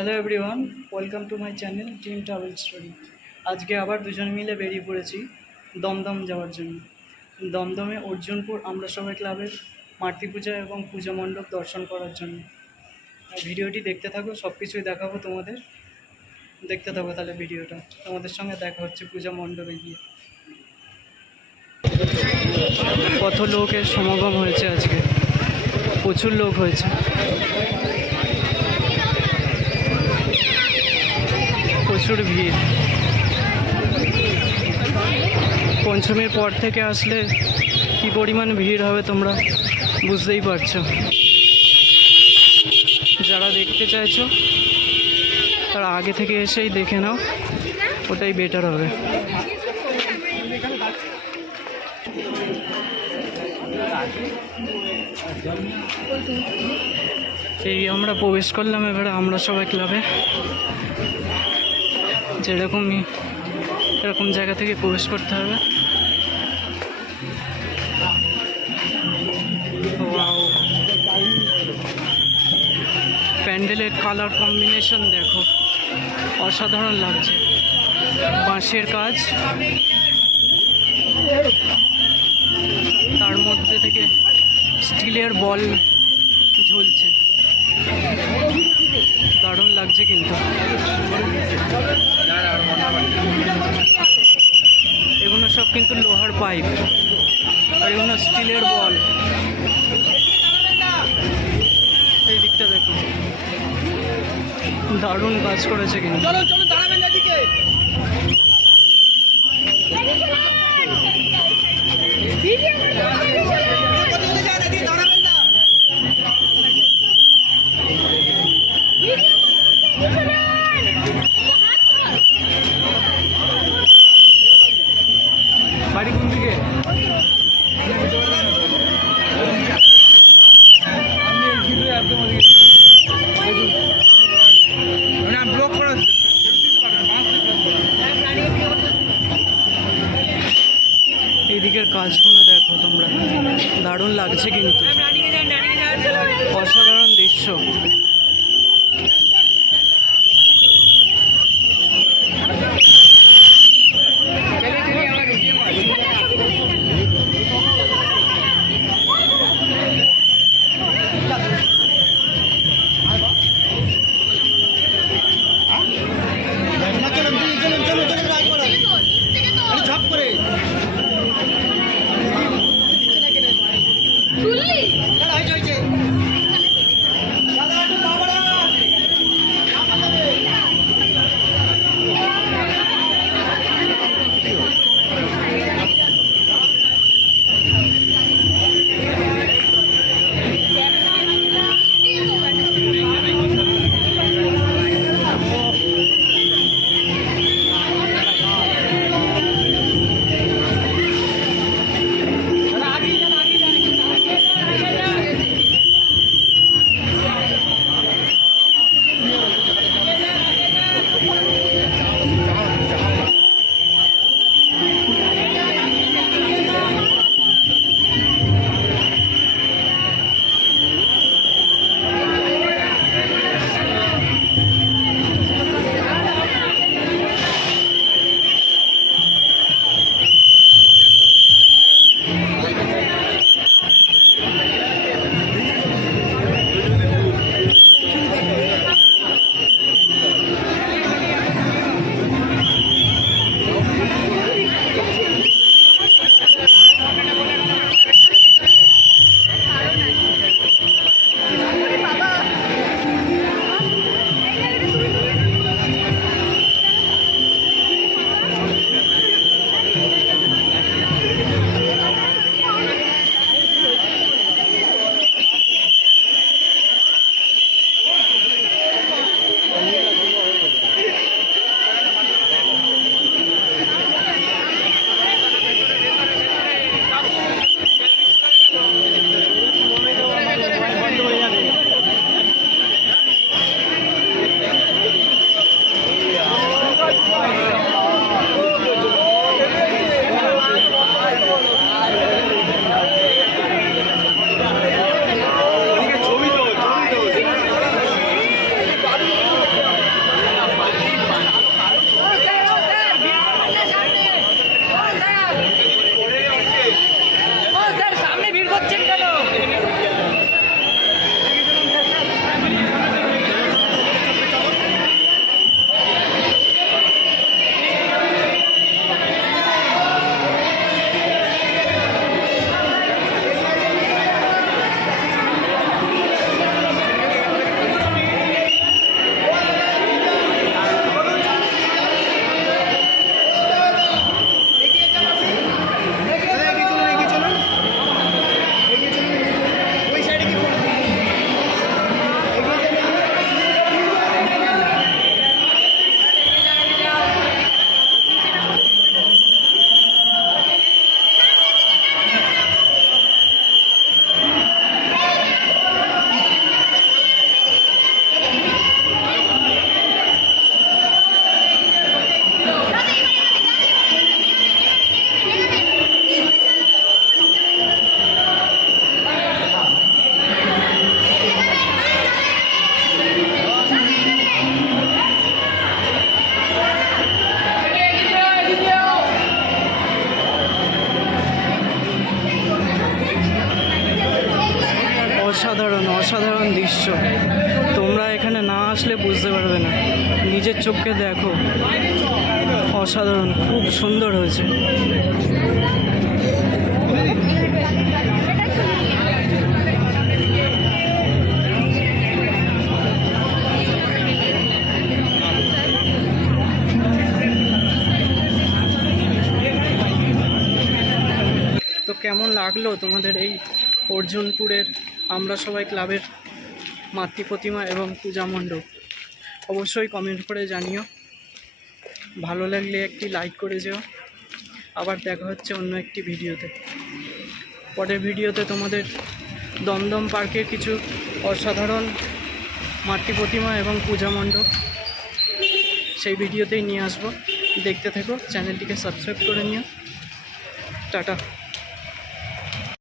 Hello everyone, welcome to my channel dream travel story. আজকে আবার দুজন মিলে বেরিয়ে পড়েছি দমদম যাওয়ার জন্য। দমদমে অর্জুনপুর আমরা সবাই ক্লাবের মাতৃ পূজা এবং পূজা মণ্ডপ দর্শন করার জন্য। ভিডিওটি দেখতে থাকো, সব কিছুই দেখাবো তোমাদের। দেখতে থাকো তাহলে ভিডিওটা। তোমাদের সঙ্গে দেখা হচ্ছে পূজা মণ্ডপে গিয়ে। কত লোকের সমাগম হয়েছে আজকে, প্রচুর লোক হয়েছে। প্রচুর ভিড়। পঞ্চমীর পর থেকে আসলে কি পরিমাণ ভিড় হবে তোমরা বুঝতেই পারছো। যারা দেখতে চাইছো তারা আগে থেকে এসেই দেখে নাও, ওটাই বেটার হবে। এই আমরা প্রবেশ করলাম এবারে আমরা সবাই ক্লাবে। যেরকমই এরকম জায়গা থেকে প্রবেশ করতে হবে। প্যান্ডেলের কালার কম্বিনেশন দেখো, অসাধারণ লাগছে। বাঁশের কাজ, তার মধ্যে থেকে স্টিলের বল ঝুলছে, দারুণ লাগছে কিন্তু। এগুলো সব কিন্তু লোহার পাইপ, আর এগুলো স্টিলের বল। এই দিকটা দেখো, দারুণ কাজ করেছে কিন্তু। বাড়ি কোন দিকে? এইদিকের কাজগুলো দেখো তোমরা, দারুণ লাগছে কিন্তু, অসাধারণ দৃশ্য। অসাধারণ দৃশ্য, তোমরা এখানে না আসলে বুঝতে পারবে না, নিজের চোখে দেখো, অসাধারণ, খুব সুন্দর হয়েছে। তো কেমন লাগলো তোমাদের এই অর্জুনপুরের আমরা সবাই ক্লাবের মাতৃ প্রতিমা এবং পূজা মণ্ডপ? অবশ্যই কমেন্ট করে জানিও, ভালো লাগলে একটি লাইক করে যেও। আবার দেখা হচ্ছে অন্য একটি ভিডিওতে। পরের ভিডিওতে তোমাদের দমদম পার্কের কিছু অসাধারণ মাতৃ প্রতিমা এবং পূজা মণ্ডপ সেই ভিডিওতেই নিয়ে আসবো। দেখতে থেকো, চ্যানেলটিকে সাবস্ক্রাইব করে নিও। টাটা।